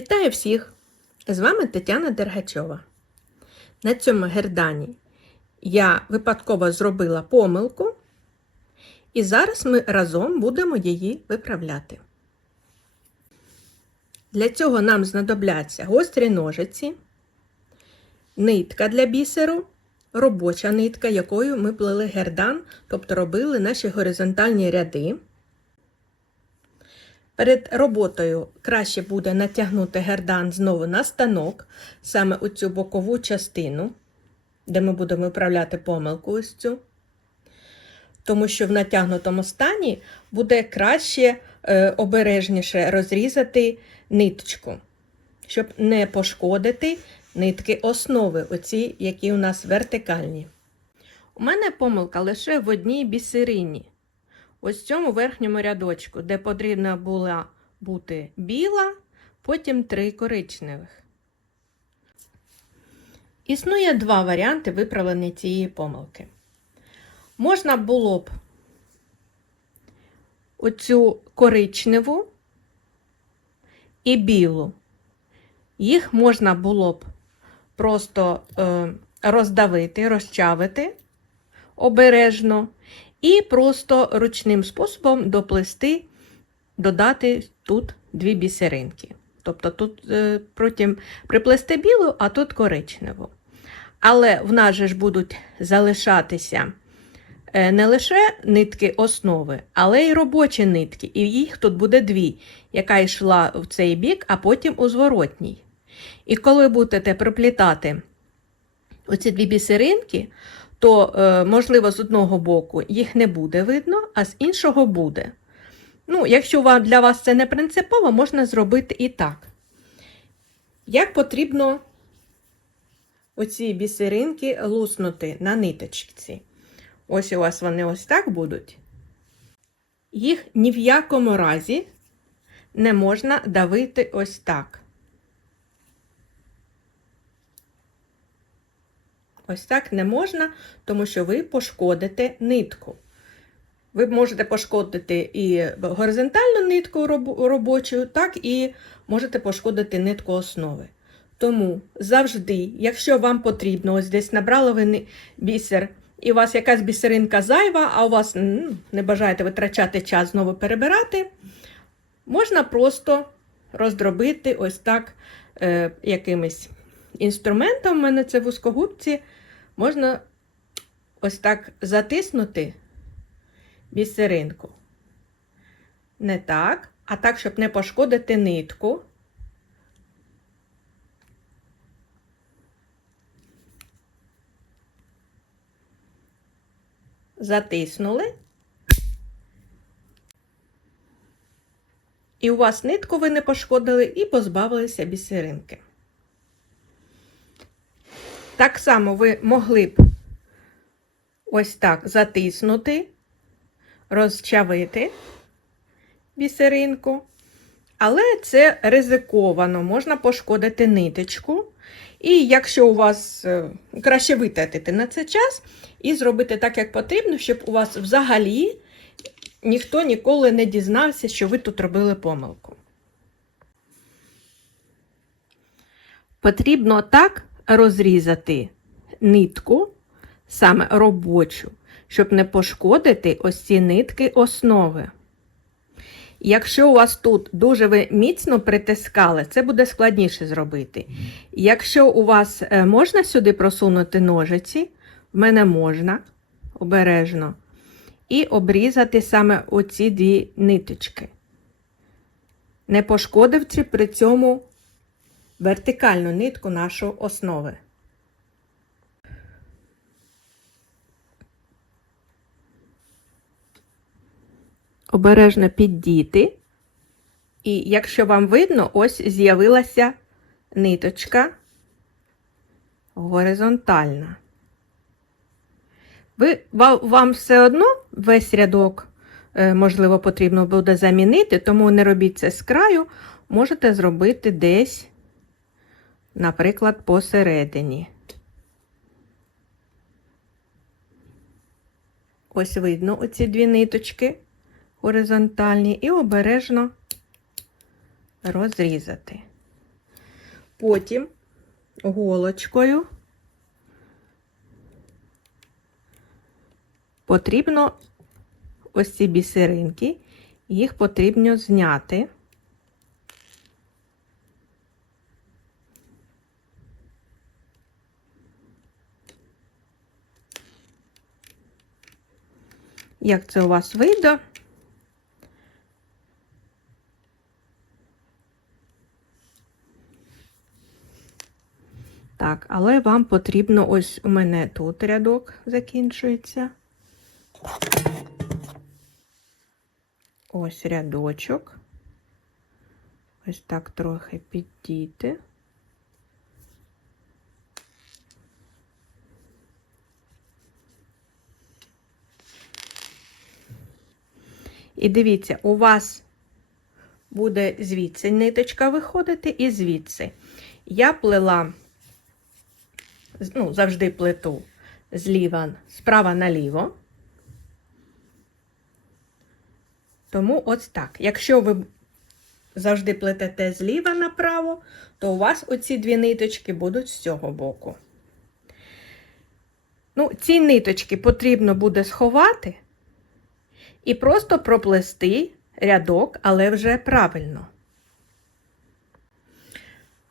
Вітаю всіх! З вами Тетяна Дергачова. На цьому гердані я випадково зробила помилку, і зараз ми разом будемо її виправляти. Для цього нам знадобляться гострі ножиці, нитка для бісеру, робоча нитка, якою ми плели гердан, тобто робили наші горизонтальні ряди. Перед роботою краще буде натягнути гердан знову на станок, саме у цю бокову частину, де ми будемо виправляти помилку ось цю. Тому що в натягнутому стані буде краще е, обережніше розрізати ниточку, щоб не пошкодити нитки основи, оці, які у нас вертикальні. У мене помилка лише в одній бісерині. Ось цьому верхньому рядочку, де потрібна була бути біла, потім три коричневих. Існує два варіанти виправлення цієї помилки. Можна було б оцю коричневу і білу. Їх можна було б просто е, роздавити, розчавити обережно і просто ручним способом доплести, додати тут дві бісеринки. Тобто тут е, потім приплести білу, а тут коричневу. Але в нас же ж будуть залишатися е, не лише нитки основи, але й робочі нитки. І їх тут буде дві, яка йшла в цей бік, а потім у зворотній. І коли будете приплітати оці дві бісеринки, то, е, можливо, з одного боку їх не буде видно, а з іншого буде. Ну, Якщо для вас це не принципово, можна зробити і так. Як потрібно оці бісеринки луснути на ниточці? Ось у вас вони ось так будуть. Їх ні в якому разі не можна давити ось так. Ось так не можна, тому що ви пошкодите нитку. Ви можете пошкодити і горизонтальну нитку робочу, так і можете пошкодити нитку основи. Тому завжди, якщо вам потрібно, ось десь набрали ви бісер, і у вас якась бісеринка зайва, а у вас не бажаєте витрачати час знову перебирати, можна просто роздробити ось так е, якимось інструментом. У мене це вузькогубці можна ось так затиснути бісеринку. Не так, а так, щоб не пошкодити нитку. Затиснули. І у вас нитку ви не пошкодили і позбавилися бісеринки. Так само ви могли б ось так затиснути, розчавити бісеринку, але це ризиковано, можна пошкодити ниточку. І якщо у вас е, краще витратити на це час і зробити так, як потрібно, щоб у вас взагалі ніхто ніколи не дізнався, що ви тут робили помилку. Потрібно так розрізати нитку, саме робочу, щоб не пошкодити ось ці нитки основи. Якщо у вас тут дуже ви міцно притискали, це буде складніше зробити. Якщо у вас е, можна сюди просунути ножиці, в мене можна обережно, і обрізати саме оці дві ниточки. Не пошкодивши при цьому вертикальну нитку нашої основи. Обережно піддіти. І якщо вам видно, ось з'явилася ниточка горизонтальна. Ви, Вам все одно весь рядок, е, можливо, потрібно буде замінити, тому не робіть це з краю, можете зробити десь наприклад, посередині. Ось видно оці дві ниточки горизонтальні, і обережно розрізати. Потім голочкою потрібно ось ці бісеринки, їх потрібно зняти. Як це у вас вийде? Так, але вам потрібно ось у мене тут рядок закінчується. Ось рядочок. Ось так трохи піддіти. І дивіться, у вас буде звідси ниточка виходити і звідси. Я плела, ну, завжди плету зліва, справа наліво. Тому ось так. Якщо ви завжди плетете зліва направо, то у вас оці дві ниточки будуть з цього боку. Ну, ці ниточки потрібно буде сховати і просто проплести рядок, але вже правильно.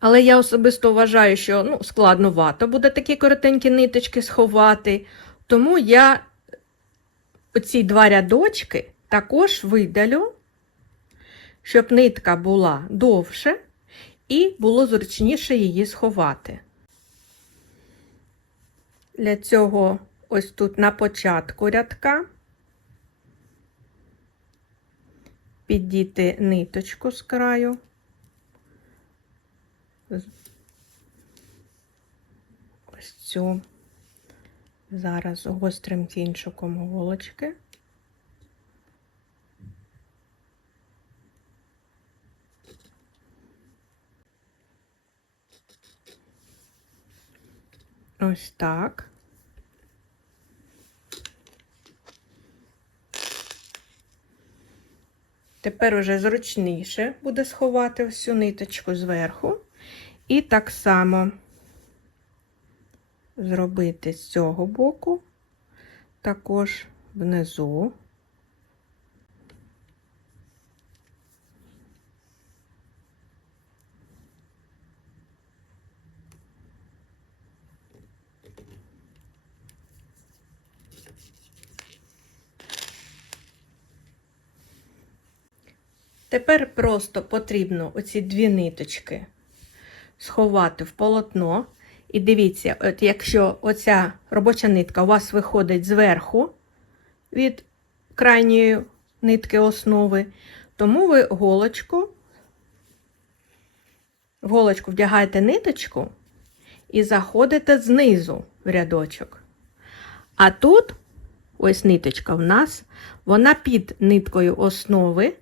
Але я особисто вважаю, що ну, складновато буде такі коротенькі ниточки сховати. Тому я оці два рядочки також видалю, щоб нитка була довше і було зручніше її сховати. Для цього ось тут на початку рядка піддіти ниточку з краю. Ось цю зараз гострим кінчиком голочки. Ось так. Тепер уже зручніше буде сховати всю ниточку зверху. І так само зробити з цього боку, також внизу. Тепер просто потрібно оці дві ниточки сховати в полотно. І дивіться, от якщо оця робоча нитка у вас виходить зверху від крайньої нитки основи, тому ви голочку, в голочку вдягаєте ниточку і заходите знизу в рядочок. А тут, ось ниточка в нас, вона під ниткою основи.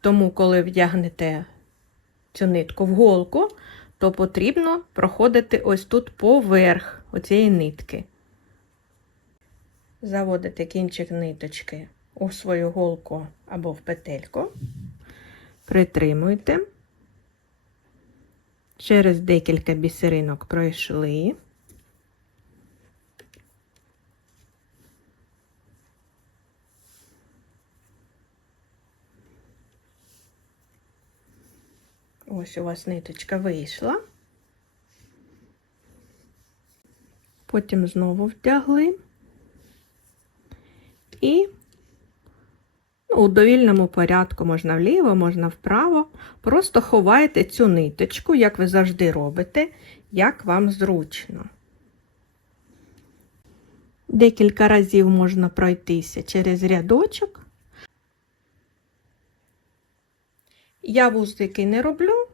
Тому, коли вдягнете цю нитку в голку, то потрібно проходити ось тут поверх оцієї нитки. Заводите кінчик ниточки у свою голку або в петельку, притримуйте. Через декілька бісеринок пройшли. Ось у вас ниточка вийшла. Потім знову втягли і у довільному порядку можна вліво, можна вправо. Просто ховаєте цю ниточку, як ви завжди робите, як вам зручно. Декілька разів можна пройтися через рядочок. Я вузлики не роблю,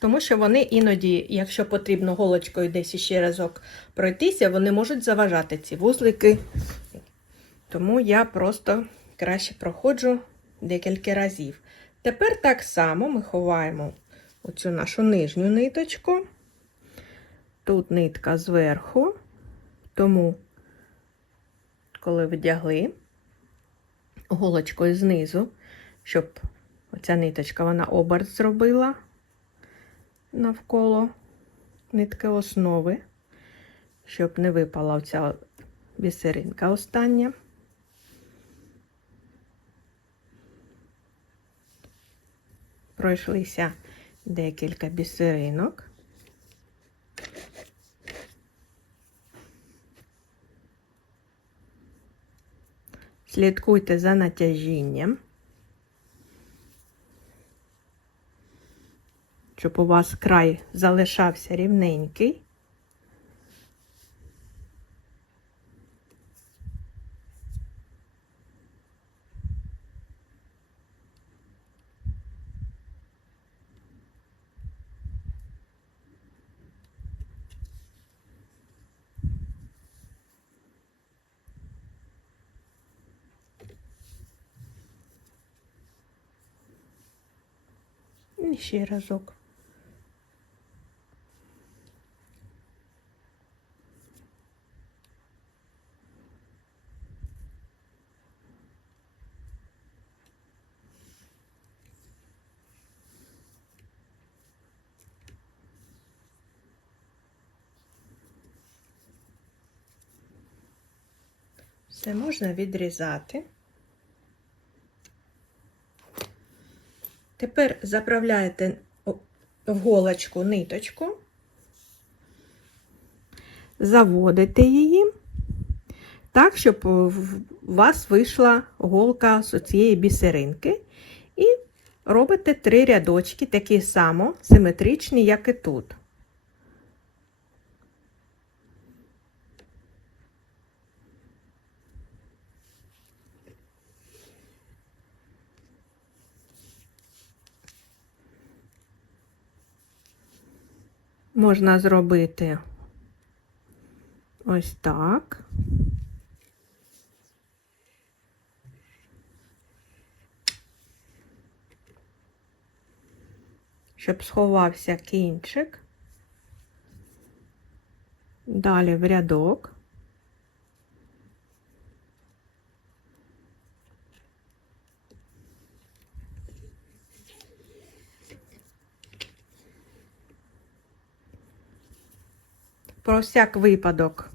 тому що вони іноді, якщо потрібно голочкою десь ще разок пройтися, вони можуть заважати ці вузлики. Тому я просто краще проходжу декілька разів. Тепер так само ми ховаємо оцю нашу нижню ниточку. Тут нитка зверху, тому, коли вдягли голочкою знизу, щоб Оця ниточка вона оберт зробила. навколо нитки основи, щоб не випала оця бісеринка остання. Пройшлися декілька бісеринок. Слідкуйте за натяжінням, щоб у вас край залишався рівненький. Ще разок. Все можна відрізати. Тепер заправляєте в голочку ниточку, заводите її так, щоб у вас вийшла голка з цієї бісеринки, і робите три рядочки, такі само симетричні, як і тут. Можна зробити ось так. Щоб сховався кінчик. Далі в рядок. Про всяк випадок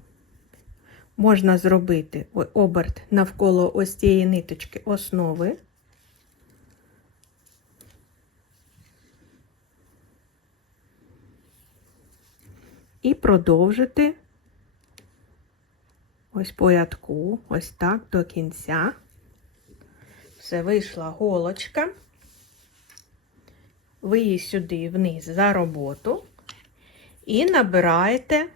можна зробити оберт навколо ось цієї ниточки основи. І продовжити ось по рядку, ось так до кінця. Все, вийшла голочка. Ви її сюди вниз за роботу і набираєте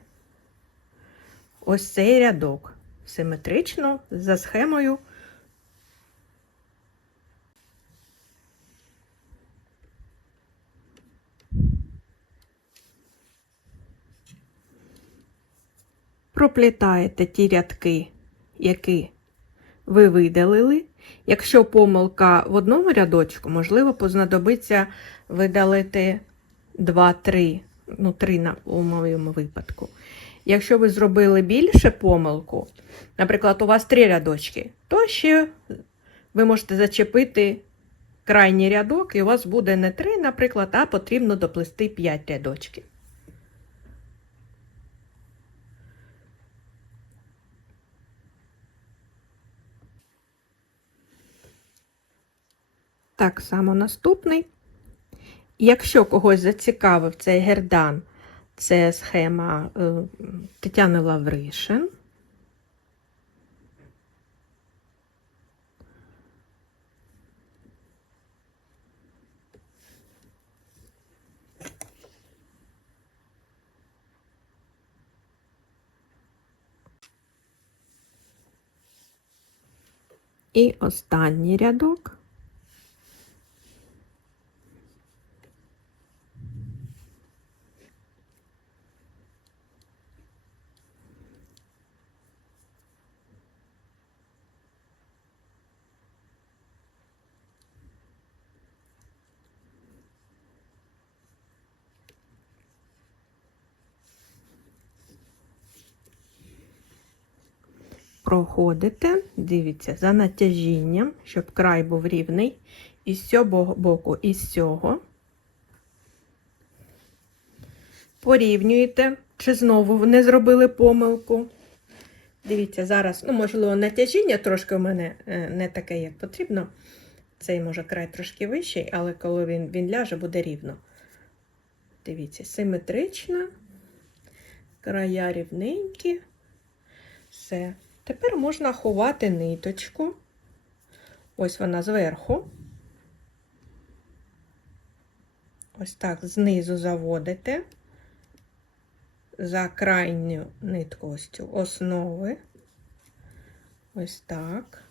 ось цей рядок симетрично за схемою. Проплітаєте ті рядки, які ви видалили. Якщо помилка в одному рядочку, можливо, познадобиться видалити 2-3, ну, 3 на, у моєму випадку. Якщо ви зробили більше помилку, наприклад, у вас три рядочки, то ще ви можете зачепити крайній рядок, і у вас буде не три, наприклад, а потрібно доплести 5 рядочків. Так само наступний. Якщо когось зацікавив цей гердан, це схема е, Тетяни Лавришин. І останній рядок. Проходите, дивіться, за натяжінням, щоб край був рівний із цього боку і з цього. порівнюєте, чи знову не зробили помилку. Дивіться, зараз, ну, можливо, натяжіння трошки у мене е, не таке, як потрібно. Цей може край трошки вищий, але коли він, він ляже, буде рівно. Дивіться, симетрично, края рівненькі. Все. Тепер можна ховати ниточку. Ось вона зверху. Ось так знизу заводите за крайню нитку ось цю основи. Ось так.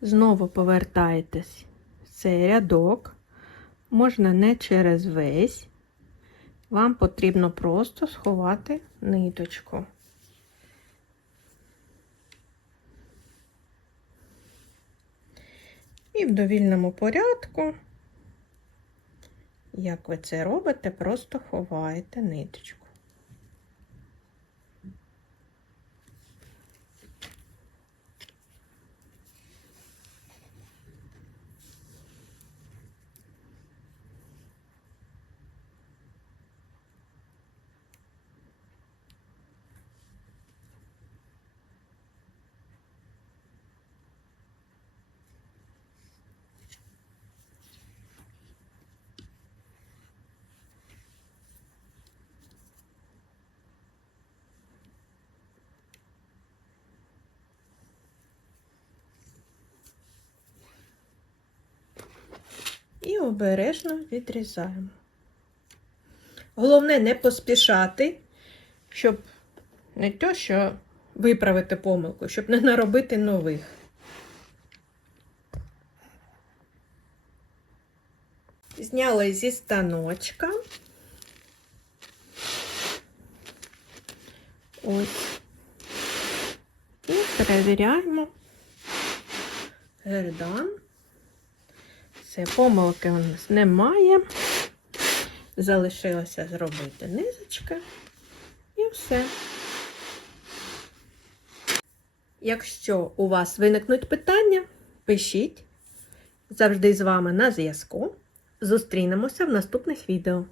Знову повертаєтесь в цей рядок. Можна не через весь. Вам потрібно просто сховати ниточку. І в довільному порядку, як ви це робите, просто ховаєте ниточку. І обережно відрізаємо. Головне не поспішати, щоб не то, що виправити помилку, щоб не наробити нових. Зняли зі станочка. Ось. І перевіряємо гердан. Все, помилки у нас немає. Залишилося зробити низочки і все. Якщо у вас виникнуть питання, пишіть. Завжди з вами на зв'язку. Зустрінемося в наступних відео.